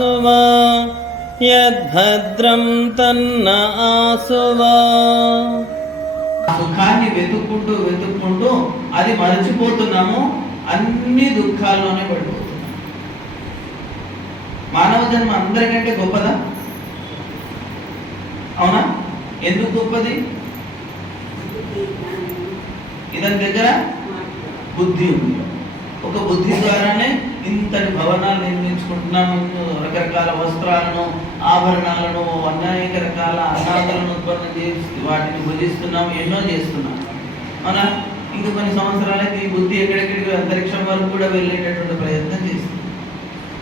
ఆసువా యద్భద్రం తన్న ఆసువా. సుఖాన్ని వెతుక్కుంటూ అది మరచిపోతున్నాము, అన్ని దుఃఖాల్లోనే పడిపోతున్నాము. మానవ జన్మ అందరికంటే గొప్పదా? అవునా? ఎందుకు గొప్పది? ఇతని దగ్గర బుద్ధి ఉంది. ఒక బుద్ధి ద్వారానే ఇంతటి భవనాలు నిర్మించుకుంటున్నాము, రకరకాల వస్త్రాలను, ఆభరణాలను, అనేక రకాల అన్నాలను ఉత్పన్నం చేసి వాటిని భుజిస్తున్నాము, ఎన్నో చేస్తున్నాము. అవునా? ఇంకా కొన్ని సంవత్సరాలకి ఈ బుద్ధి ఎక్కడెక్కడికి అంతరిక్షం వరకు కూడా వెళ్ళేటటువంటి ప్రయత్నం చేస్తుంది.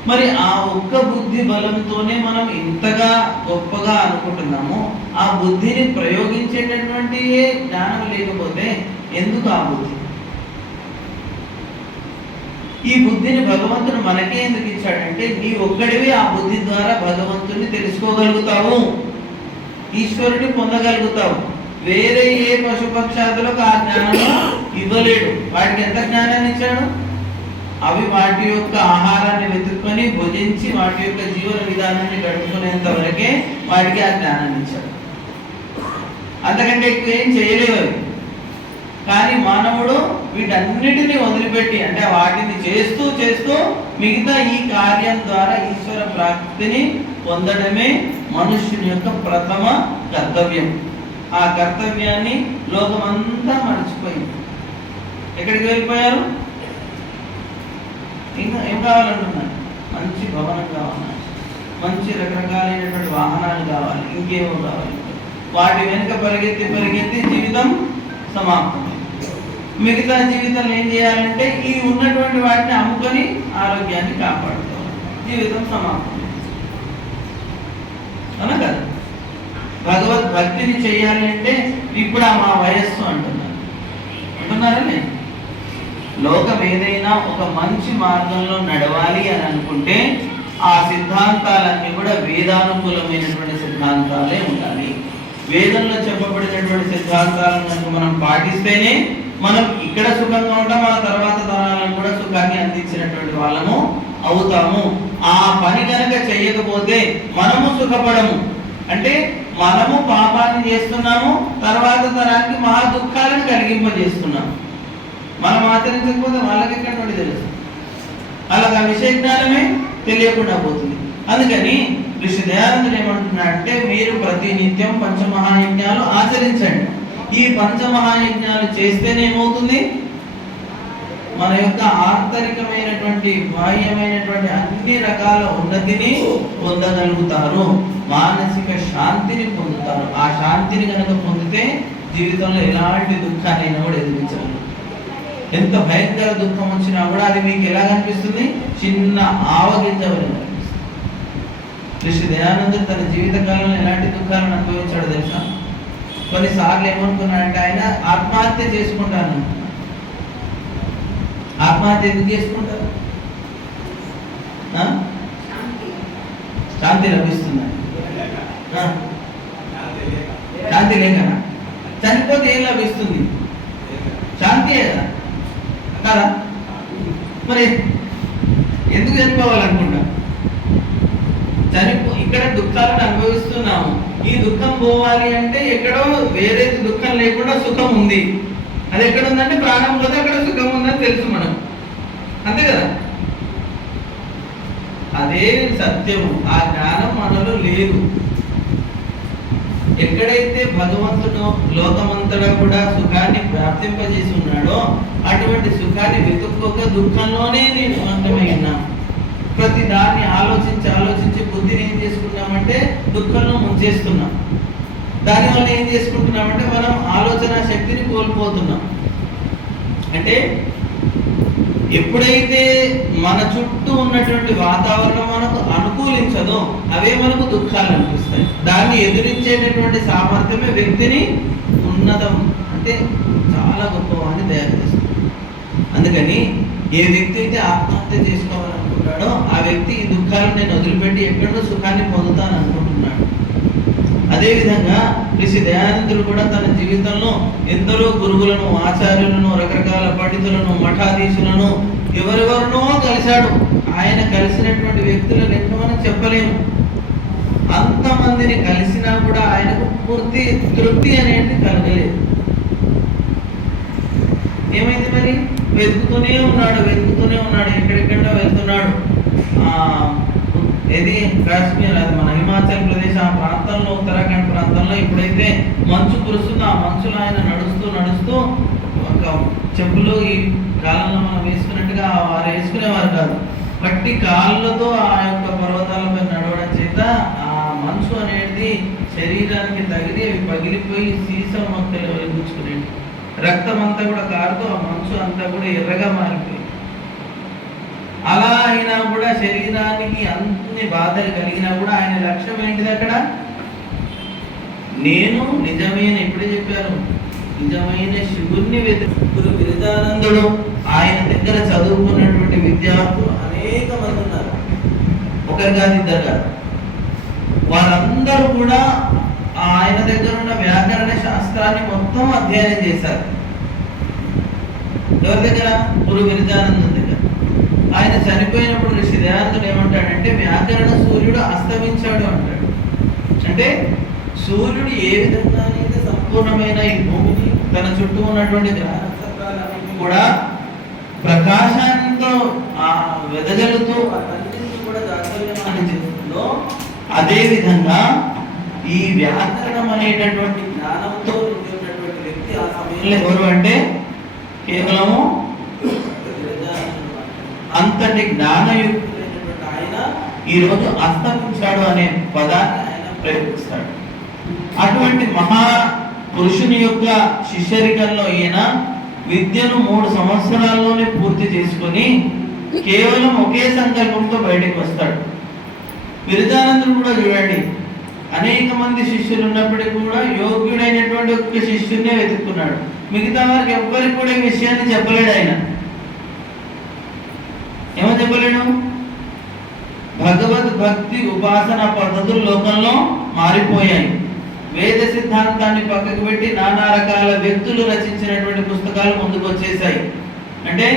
మరి ఆ ఒక్క బుద్ధి బలంతోనే మనం ఇంతగా గొప్పగా అనుకుంటున్నాము. ఆ బుద్ధిని ప్రయోగించేటటువంటి జ్ఞానం లేకపోతే ఎందుకు ఆ బుద్ధి? ఈ బుద్ధిని భగవంతుడు మనకే ఎందుకు ఇచ్చాడంటే, నీ ఒక్కడివి ఆ బుద్ధి ద్వారా భగవంతుని తెలుసుకోగలుగుతావు, ఈశ్వరుని పొందగలుగుతావు. వేరే ఏ పశుపక్షాదులకు ఆ జ్ఞానం ఇవ్వలేడు. వాటికి ఎంత జ్ఞానాన్ని ఇచ్చాడు? అవి వాటి యొక్క ఆహారాన్ని వెతుక్కొని భుజించి వాటి యొక్క జీవన విధానాన్ని గడుపుకునేంత వరకే వాటికి ఆ జ్ఞానాన్ని ఇచ్చాడు. అంతకంటే ఎక్కువ ఏం చేయలేవు అవి. కానీ మానవుడు వీటన్నిటిని వదిలిపెట్టి, అంటే వాటిని చేస్తూ మిగతా ఈ కార్యం ద్వారా ఈశ్వర ప్రాప్తిని పొందడమే మనుష్యుని యొక్క ప్రథమ కర్తవ్యం. ఆ కర్తవ్యాన్ని లోకమంతా మర్చిపోయింది. ఎక్కడికి వెళ్ళిపోయారు? ఇంకా ఏం కావాలంటున్నారు? మంచి భవనం కావాలి, మంచి రకరకాలైనటువంటి వాహనాలు కావాలి, ఇంకేమో కావాలి. వాటి వెనుక పరిగెత్తి జీవితం సమాప్తం. మిగతా జీవితంలో ఏం చేయాలంటే ఈ ఉన్నటువంటి వాటిని అమ్ముకొని ఆరోగ్యాన్ని కాపాడుకోవాలి. జీవితం సమాప్తం. అవునా కదా? భగవద్భక్తిని చేయాలి అంటే ఇప్పుడు మా వయస్సు అంటున్నారని. లోకం ఏదైనా ఒక మంచి మార్గంలో నడవాలి అని అనుకుంటే ఆ సిద్ధాంతాలన్నీ కూడా వేదానుకూలమైనటువంటి సిద్ధాంతాలే ఉండాలి. వేదంలో చెప్పబడినటువంటి సిద్ధాంతాలను కనుక మనం పాటిస్తేనే మనం ఇక్కడ సుఖంగా ఉంటాం, మన తర్వాత తరాలను కూడా సుఖాన్ని అందించినటువంటి వాళ్ళము అవుతాము. ఆ పని కనుక చేయకపోతే మనము సుఖపడము. అంటే మనము పాపాన్ని చేస్తున్నాము, తర్వాత తరానికి మహా దుఃఖాలను కలిగింపజేస్తున్నాము. మనం ఆచరించకపోతే వాళ్ళకి ఎక్కడ తెలుసు? అలాగే విషయ జ్ఞానమే తెలియకుండా పోతుంది. అందుకని ఋషి దయానందుడు ఏమంటున్నాడంటే, మీరు ప్రతి నిత్యం పంచమహాయజ్ఞాలు ఆచరించండి. ఈ పంచమహాయజ్ఞాలు చేస్తేనే ఏమవుతుంది? మన యొక్క ఆంతరికమైనటువంటి బాహ్యమైనటువంటి అన్ని రకాల ఉన్నతిని పొందగలుగుతారు, మానసిక శాంతిని పొందుతారు. ఆ శాంతిని కనుక పొందితే జీవితంలో ఎలాంటి దుఃఖాన్నైనా కూడా ఎదిరించగలరు. ఎంత భయంకర దుఃఖం వచ్చినా కూడా అది మీకు ఎలా కనిపిస్తుంది? చిన్న ఆవగింజవని కనిపిస్తుంది. ఋషి దయానందుడు తన జీవితకాలంలో ఎలాంటి దుఃఖాలను అనుభవించాడు తెలుసా? కొన్నిసార్లు ఏమనుకున్నాడంటే ఆయన ఆత్మహత్య చేసుకుంటాను. ఆత్మహత్య ఎందుకు చేసుకుంటారు? శాంతి లభిస్తుంది. శాంతి లేక చనిపోతే ఏం లభిస్తుంది? శాంతి కదా. మరి ఎందుకు చనిపోవాలనుకుంటా? ఇక్కడ దుఃఖాలను అనుభవిస్తున్నాము. ఈ దుఃఖం పోవాలి అంటే ఎక్కడో వేరే దుఃఖం లేకుండా సుఖం ఉంది. అది ఎక్కడ ఉందంటే ప్రాణం పోతే అక్కడ సుఖం ఉందని తెలుసు మనం, అంతే కదా. అదే సత్యము. ఆ జ్ఞానం మనలో లేదు. ఎక్కడైతే భగవంతుడు లోకమంతటా కూడా సుఖాన్ని ప్రాప్తింపజేసి ఉన్నాడో అటువంటి సుఖాన్ని వెతుక్కోక దుఃఖంలోనే నేను అంతమై ఉన్నాను. ప్రతి దాన్ని ఆలోచించి బుద్ధిని ఏం చేసుకున్నామంటే దుఃఖంలో ముంచేస్తున్నాం. దానివల్ల ఏం చేసుకుంటున్నామంటే మనం ఆలోచన శక్తిని కోల్పోతున్నాం. అంటే ఎప్పుడైతే మన చుట్టూ ఉన్నటువంటి వాతావరణం మనకు అనుకూలించదో అవే మనకు దుఃఖాలు అనిపిస్తాయి. దాన్ని ఎదురించేటటువంటి సామర్థ్యమే వ్యక్తిని ఉన్నతం, అంటే చాలా గొప్పవాన్ని తయారు చేస్తుంది. అందుకని ఏ వ్యక్తి అయితే ఆత్మహత్య చేసుకోవాలనుకుంటాడో ఆ వ్యక్తి ఈ దుఃఖాలను నేను వదిలిపెట్టి ఎక్కడో సుఖాన్ని పొందుతాను అనుకుంటున్నాడు. అదేవిధంగా ఋషి దయానందుడు కూడా తన జీవితంలో ఎందరో గురువులను, ఆచార్యులను, రకరకాల పండితులను, మఠాధీశులను, ఎవరెవరినో కలిశాడు. ఆయన కలిసినటువంటి వ్యక్తుల లెక్క మనం చెప్పలేము. అంతమందిని కలిసినా కూడా ఆయనకు పూర్తి తృప్తి అనేది కలగలేదు. ఏమైంది మరి? వెతుకుతూనే ఉన్నాడు, ఎక్కడెక్కడో వెళ్తున్నాడు. ఏది కాశ్మీర్, అది మన హిమాచల్ ప్రదేశ్ ఆ ప్రాంతంలో, ఉత్తరాఖండ్ ప్రాంతంలో ఎప్పుడైతే మంచు కురుస్తుందో ఆ మంచులో ఆయన నడుస్తూ ఒక చెప్పులు ఈ కాలంలో మనం వేసుకున్నట్టుగా వారు వేసుకునేవారు కాదు. బట్టి కాళ్ళతో ఆ యొక్క పర్వతాలపై నడవడం చేత ఆ మంచు అనేది శరీరానికి తగిలి అవి పగిలిపోయి సీసం మొక్కలు వెలిగించుకునేది. రక్తం అంతా కూడా కారుతూ ఆ మంచు అంతా కూడా ఎర్రగా మారిపోయింది. అలా అయినా కూడా శరీరానికి అన్ని బాధలు కలిగినా కూడా ఆయన లక్ష్యం ఏంటిది? అక్కడ నేను నిజమైన, ఇప్పుడే చెప్పారు, నిజమైన శివుణ్ణి గురు బిరుదానందుడు ఆయన దగ్గర చదువుకున్నటువంటి విద్యార్థులు అనేక మంది ఉన్నారు. ఒకరు కాదు, ఇద్దరు కాదు. వారందరూ కూడా ఆయన దగ్గర ఉన్న వ్యాకరణ శాస్త్రాన్ని మొత్తం అధ్యయనం చేశారు. ఎవరి దగ్గర? గురు బిరుదానందుడి దగ్గర. ఆయన చనిపోయినప్పుడు ఋషి దయానందుడు ఏమంటాడంటే, వ్యాకరణ సూర్యుడు అస్తమించాడు అంటాడు. అంటే సూర్యుడు ఏ విధంగా అయితే సంపూర్ణమైన ఈ భూమిని తన చుట్టూ ఉన్నటువంటి గ్రహ నక్షత్రాలన్నింటినీ కూడా ప్రకాశంతో వెదజల్లుతూ అన్నింటినీ కూడా జాగ్రత్తగా చేస్తుందో, అదే విధంగా ఈ వ్యాకరణం అనేటటువంటి జ్ఞానంతో నిండినటువంటి వ్యక్తి ఆ సమయంలో ఎవరు అంటే కేవలము అంతటి జ్ఞానయుక్తుడైనటువంటి ఆయన ఈరోజు అస్తమించాడు అనే పదాన్ని ఆయన ప్రయోగిస్తాడు. అటువంటి మహా పురుషుని యొక్క శిష్యరికంలో ఈయన విద్యను 3 సంవత్సరాల్లోనే పూర్తి చేసుకొని కేవలం ఒకే సంకల్పంతో బయటకు వస్తాడు. బిరుదానందుడు కూడా చూడండి, అనేక మంది శిష్యులు ఉన్నప్పటికీ కూడా యోగ్యుడైనటువంటి ఒక శిష్యున్నే వెతుక్కున్నాడు. మిగతా వారికి ఎవ్వరికి కూడా ఈ విషయాన్ని చెప్పలేడు. ఆయన ఏమో చెప్పలేడు? భగవద్ భక్తి ఉపాసన పద్ధతులు లోకంలో మారిపోయాయి. వేద సిద్ధాంతాన్ని పక్కకు పెట్టి నానా రకాల వ్యక్తులు రచించినటువంటి పుస్తకాలు ముందుకు వచ్చేసాయి. అంటే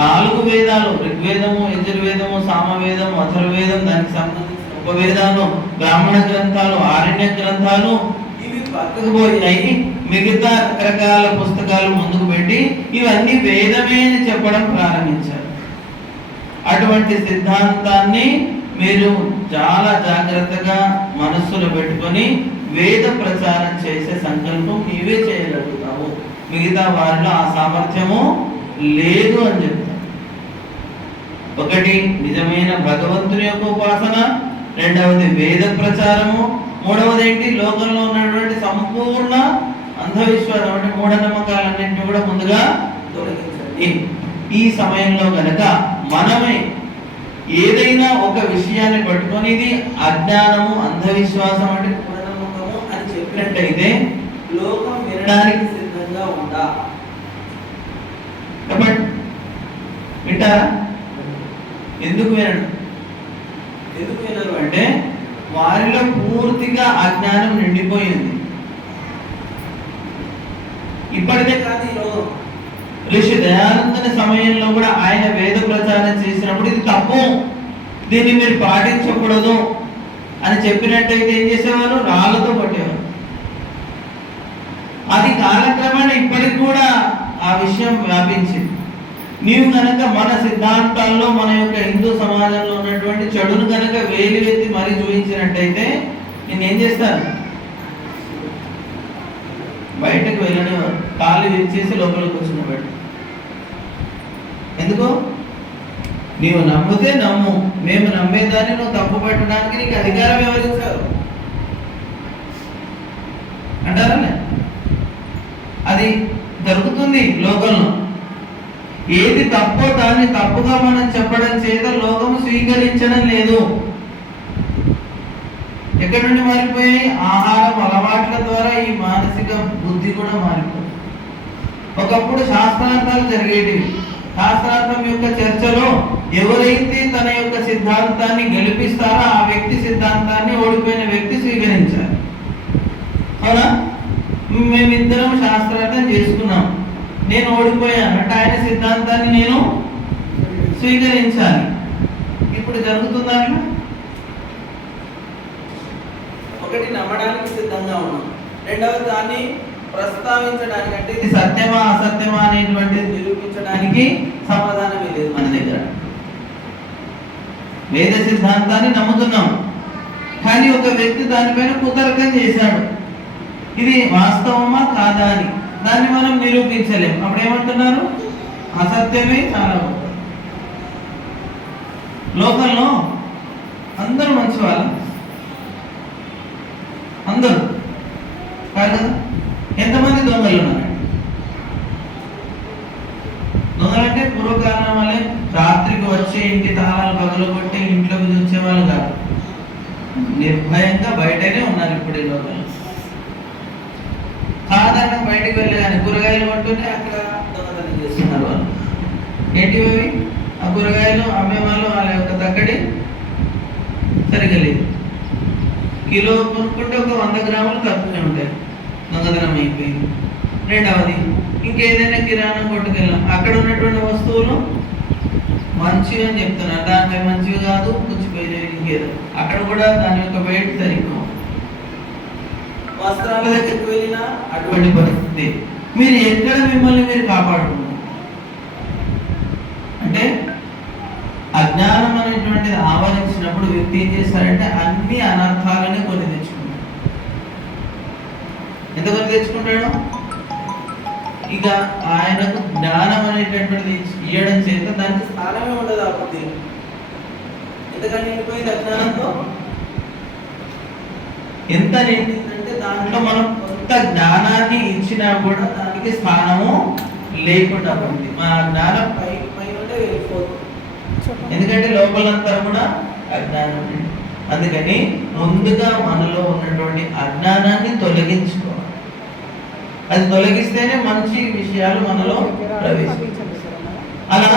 4 వేదాలు, ఋగ్వేదము, యజుర్వేదము, సామవేదము, అథర్వవేదం, దానికి సంబంధించిన ఉపవేదాలు, బ్రాహ్మణ గ్రంథాలు, ఆరణ్య గ్రంథాలు, ఇవి పక్కకు పోయాయి. మిగతా రకరకాల పుస్తకాలు ముందుకు పెట్టి ఇవన్నీ వేదమే అని చెప్పడం ప్రారంభించారు. అటువంటి సిద్ధాంతాన్ని మీరు చాలా జాగ్రత్తగా మనస్సులో పెట్టుకొని వేద ప్రచారం చేసే సంకల్పం నీవే చేయగలుగుతావు. మిగతా వారిలో ఆ సామర్థ్యము లేదు అని చెప్తారు. ఒకటి నిజమైన భగవంతుని యొక్క ఉపాసన, రెండవది వేద ప్రచారము, మూడవది ఏంటి? లోకంలో ఉన్నటువంటి సంపూర్ణ అంధవిశ్వాసం అంటే మూఢనమ్మకాలన్నింటినీ కూడా ముందుగా తొలగించండి. ఈ సమయంలో గనక మనమే ఏదైనా ఒక విషయాన్ని పట్టుకొని ఇది అజ్ఞానము, అంధవిశ్వాసం అంటే మూఢనమ్మకము అని చెప్పినట్టయితే లోకం వినడానికి సిద్ధంగా ఉందా? చెప్పండి, వింటారా? ఎందుకు వినరు అంటే వారిలో పూర్తిగా అజ్ఞానం నిండిపోయింది. ఇప్పటికే కాదు, ఈరోజు ఋషి దయానందుని సమయంలో కూడా ఆయన వేద ప్రచారం చేసినప్పుడు ఇది తప్పు, దీన్ని మీరు పాటించకూడదు అని చెప్పినట్టయితే ఏం చేసేవారు? రాళ్ళతో కొట్టేవారు. అది కాలక్రమేణా ఇప్పటికి కూడా ఆ విషయం వ్యాపించింది. నీవు కనుక మన సిద్ధాంతాల్లో, మన యొక్క హిందూ సమాజంలో ఉన్నటువంటి చెడును కనుక వేలివెత్తి మరీ చూపించినట్టయితే నేనేం చేస్తాను? బయటకు వెళ్ళని కాళ్ళు విరిచేసి లోపలికి వచ్చిన బయట. ఎందుకు? నీవు నమ్మితే నమ్ము, మేము నమ్మేదాన్ని నువ్వు తప్పు పెట్టడానికి నీకు అధికారం ఎవరిచ్చారు అంటారా? అది జరుగుతుంది లోకంలో. ఏది తప్పో దాన్ని తప్పుగా మనం చెప్పడం చేత లోకము స్వీకరించడం లేదు. ఎక్కడి నుండి మారిపోయాయి? ఆహారం అలవాట్ల ద్వారా ఈ మానసిక బుద్ధి కూడా మారిపోయింది. ఒకప్పుడు శాస్త్రార్థాలు జరిగేటివి. శాస్త్రార్థం యొక్క చర్చలో ఎవరైతే తన యొక్క సిద్ధాంతాన్ని గెలిపిస్తారో ఆ వ్యక్తి సిద్ధాంతాన్ని ఓడిపోయిన వ్యక్తి స్వీకరించాలి. అవునా? మేమిద్దరం శాస్త్రార్థం చేసుకున్నాం, నేను ఓడిపోయాను అంటే ఆయన సిద్ధాంతాన్ని నేను స్వీకరించాలి. ఇప్పుడు జరుగుతుందా? ఒకటి నమ్మడానికి సిద్ధంగా ఉన్నాం, రెండవది దాన్ని ప్రస్తావించడానికి, అంటే ఇది సత్యమా అసత్యమా అనేటువంటిది నిరూపించడానికి సమాధానం లేదు మన దగ్గర. వేద సిద్ధాంతాన్ని నమ్ముతున్నాం, కానీ ఒక వ్యక్తి దానిపైన కుతర్కం చేశాడు, ఇది వాస్తవమా కాదా అని. దాన్ని మనం నిరూపించలేం. అప్పుడు ఏమంటున్నారు? అసత్యమే చాలా గొప్ప. లోకంలో అందరూ మంచి వాళ్ళు, అందరూ కాదు కదా. ఎంతమంది దొంగలు ఉన్నారు? దొంగలంటే పూర్వకాలం వల్లే రాత్రికి వచ్చే ఇంటి తాళాలు పగలగొట్టి ఇంట్లోకి వచ్చేవాళ్ళు కాదు, నిర్భయంగా బయటనే ఉన్నారు ఇప్పుడు ఈ లోకంలో. సాధారణంగా బయటకు వెళ్ళి కానీ కూరగాయలు కొంటుంటే అక్కడ దొంగతనం చేస్తున్నారు వాళ్ళు. ఏంటివి? ఆ కూరగాయలు అమ్మే వాళ్ళు వాళ్ళ యొక్క తక్కడి సరిగా లేదు. కిలో కొనుక్కుంటే ఒక 100 గ్రాములు తక్కువే ఉంటాయి, దొంగతనం అయిపోయింది. రెండవది, ఇంకేదైనా కిరాణా కొట్టుకెళ్ళాం, అక్కడ ఉన్నటువంటి వస్తువులు మంచివి అని చెప్తున్నారు, దాంట్లో మంచివి కాదు, పుచ్చిపోయి ఇంకేదో. అక్కడ కూడా దాని యొక్క వెయిట్ సరిగ్గా. వస్త్రాల దగ్గరికి వెళ్ళినా అటువంటి పరిస్థితి. మీరు ఎక్కడ మిమ్మల్ని మీరు కాపాడుకున్నారు? అంటే అజ్ఞానం అనేటువంటిది ఆవరించినప్పుడు వ్యక్తి ఏం చేస్తారంటే అన్ని అనర్థాలని కొని తెచ్చుకుంటాడు. ఎంత కొని తెచ్చుకుంటాడు? ఇక ఆయనకు జ్ఞానం అనేటటువంటిది ఇవ్వడం చేత దానికి స్థానమే ఉండదు ఆ బుద్ధి. ఎందుకని నిండిపోయింది అజ్ఞానంతో? ఎంత నిండిందంటే దాంట్లో మనం కొంత జ్ఞానాన్ని ఇచ్చినా కూడా దానికి స్థానము లేకుండా ఉంది. మన జ్ఞానం పైన వెళ్ళిపోతుంది, ఎందుకంటే లోపలంతా కూడా అజ్ఞానం. అందుకని ముందుగా మనలో ఉన్నటువంటి అజ్ఞానాన్ని తొలగించుకోవాలి. అది తొలగిస్తేనే మంచి విషయాలు మనలో ప్రవేశిస్తాయి. అలా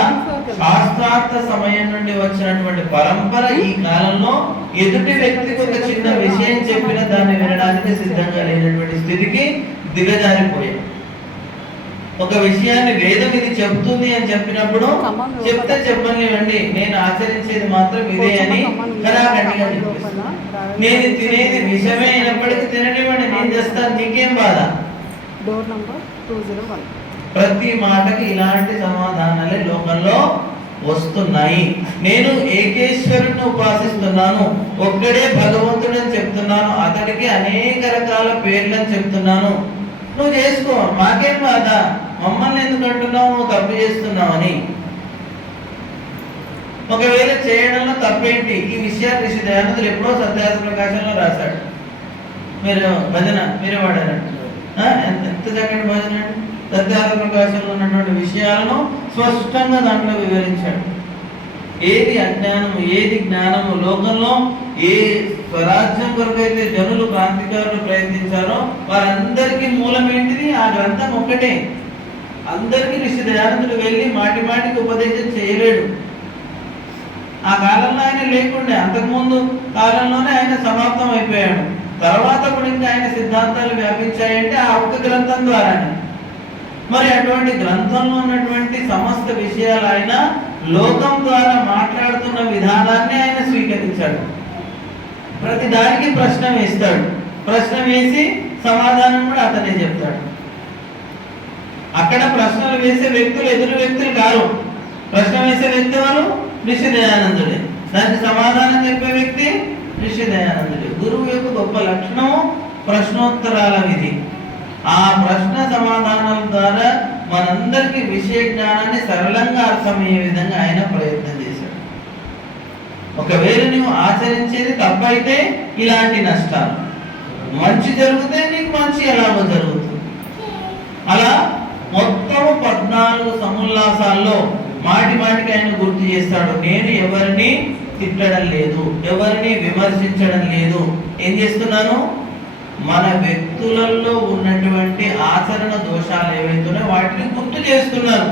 శాస్త్రార్థ సమయం నుండి వచ్చినటువంటి పరంపర ఈ కాలంలో ఎదుటి వ్యక్తికి ఒక చిన్న విషయం చెప్పిన దాన్ని వినడానికి సిద్ధంగా లేనటువంటి స్థితికి దిగజారిపోయాయి. ఒక విషయాన్ని వేదం ఇది చెప్తుంది అని చెప్పినప్పుడు చెప్తే చెప్పనివ్వండి, నేను ఆచరించేది మాత్రం ఇదే అని కరాఖండిగా చెప్పిస్తాను. నేను తినేది విషమే అయినప్పటికీ తిననివ్వండి, నేను చేస్తాను, నీకేం బాధ? Door number 201. ప్రతి మాటకి ఇలాంటి సమాధానాలే లోకంలో వస్తున్నాయి. నేను ఏకేశ్వరుని ఉపాసిస్తున్నాను, ఒక్కడే భగవంతుడని చెప్తున్నాను, అతడికి అనేక రకాల పేర్లని చెప్తున్నాను, నువ్వు చేసుకో, మాకేం బాధ, మమ్మల్ని ఎందుకు అంటున్నావు, నువ్వు తప్పు చేస్తున్నావు అని. ఒకవేళ చేయడంలో తప్పేంటి? ఈ విషయాన్ని ఋషి దయానందులు ఎప్పుడో సత్యార్థ ప్రకాశంలో రాశాడు. మీరు భజన మీరే వాడారంట, ఎంత చక్కటి భజన. సత్యార్థ ప్రకాశంలో ఉన్నటువంటి విషయాలను స్పష్టంగా దాంట్లో వివరించాడు. ఏది అజ్ఞానము, ఏది జ్ఞానము, లోకంలో ఏ స్వరాజ్యం కొరకు అయితే జనులు క్రాంతికారులు ప్రయత్నించారో వారందరికీ మూలం ఏంటిది? ఆ గ్రంథం ఒక్కటే. అందరికీ ఋషి దయానందుడు వెళ్ళి మాటి మాటికి ఉపదేశం చేయలేడు. ఆ కాలంలో ఆయన లేకుండే, అంతకుముందు కాలంలోనే ఆయన సమాప్తం అయిపోయాడు. తర్వాత కూడా ఇంకా ఆయన సిద్ధాంతాలు వ్యాపించాయంటే ఆ ఒక్క గ్రంథం ద్వారానే. మరి అటువంటి గ్రంథంలో ఉన్నటువంటి సమస్త విషయాలు ఆయన లోకం ద్వారా మాట్లాడుతున్న విధానాన్ని ఆయన స్వీకరించాడు. ప్రతి దానికి ప్రశ్న వేస్తాడు, ప్రశ్న వేసి సమాధానం కూడా అతనే చెప్తాడు. అక్కడ ప్రశ్నలు వేసే వ్యక్తులు ఎదురు వ్యక్తులు కాదు, ప్రశ్న వేసే వ్యక్తి ఎవరు? ఋషి దయానందుడే. దానికి సమాధానం చెప్పే వ్యక్తి ఋషి దయానందుడే. గురువు యొక్క గొప్ప లక్షణం ప్రశ్నోత్తరాల విధి. ఆ ప్రశ్న సమాధానాల ద్వారా మనందరికీ విషయ జ్ఞానాన్ని సరళంగా అర్థమయ్యే విధంగా ఆయన ప్రయత్నం చేశాడు. ఒకవేళ నువ్వు ఆచరించేది తప్పైతే ఇలాంటి నష్టాలు, మంచి జరిగితే నీకు మంచి ఎలాగో జరుగుతుంది. అలా మొత్తం 14 సముల్లాసాల్లో మాటి మాటికి ఆయన గుర్తు చేస్తాడు, నేను ఎవరిని తిట్టడం లేదు, ఎవరిని విమర్శించడం లేదు. ఏం చేస్తున్నాను? మన వ్యక్తులలో ఉన్నటువంటి ఆచరణ దోషాలు ఏవైతున్నాయో వాటిని గుర్తు చేస్తున్నాను.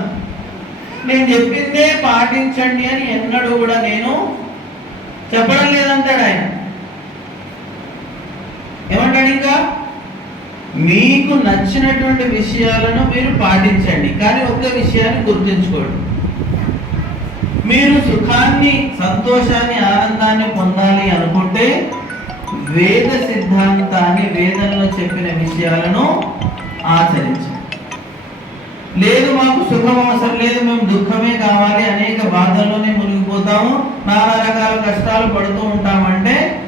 నేను చెప్పిందే పాటించండి అని ఎన్నడూ కూడా నేను చెప్పడం లేదంటాడు ఆయన. ఏమంటాడు ఇంకా? మీకు నచ్చినటువంటి విషయాలను మీరు పాటించండి, కానీ ఒక్క విషయాన్ని గుర్తుంచుకోండి, మీరు సుఖాన్ని, సంతోషాన్ని, ఆనందాన్ని పొందాలి అనుకుంటే వేద సిద్ధాంతాన్ని, వేదంలో చెప్పిన విషయాలను ఆచరించండి. లేదు మాకు సుఖం అవసరం లేదు, మేము దుఃఖమే కావాలి, అనేక బాధల్లోనే మునిగిపోతాము, నానా రకాల కష్టాలు పడుతూ ఉంటామంటే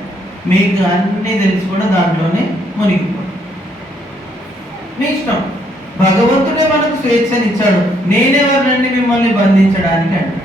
మీకు అన్నీ తెలిసి కూడా దాంట్లోనే మునిగిపోతాం. మీ ఇష్టం. భగవంతుడే మనకు స్వేచ్ఛనిచ్చాడు. నేనెవరినండి మిమ్మల్ని బంధించడానికి అంటాడు.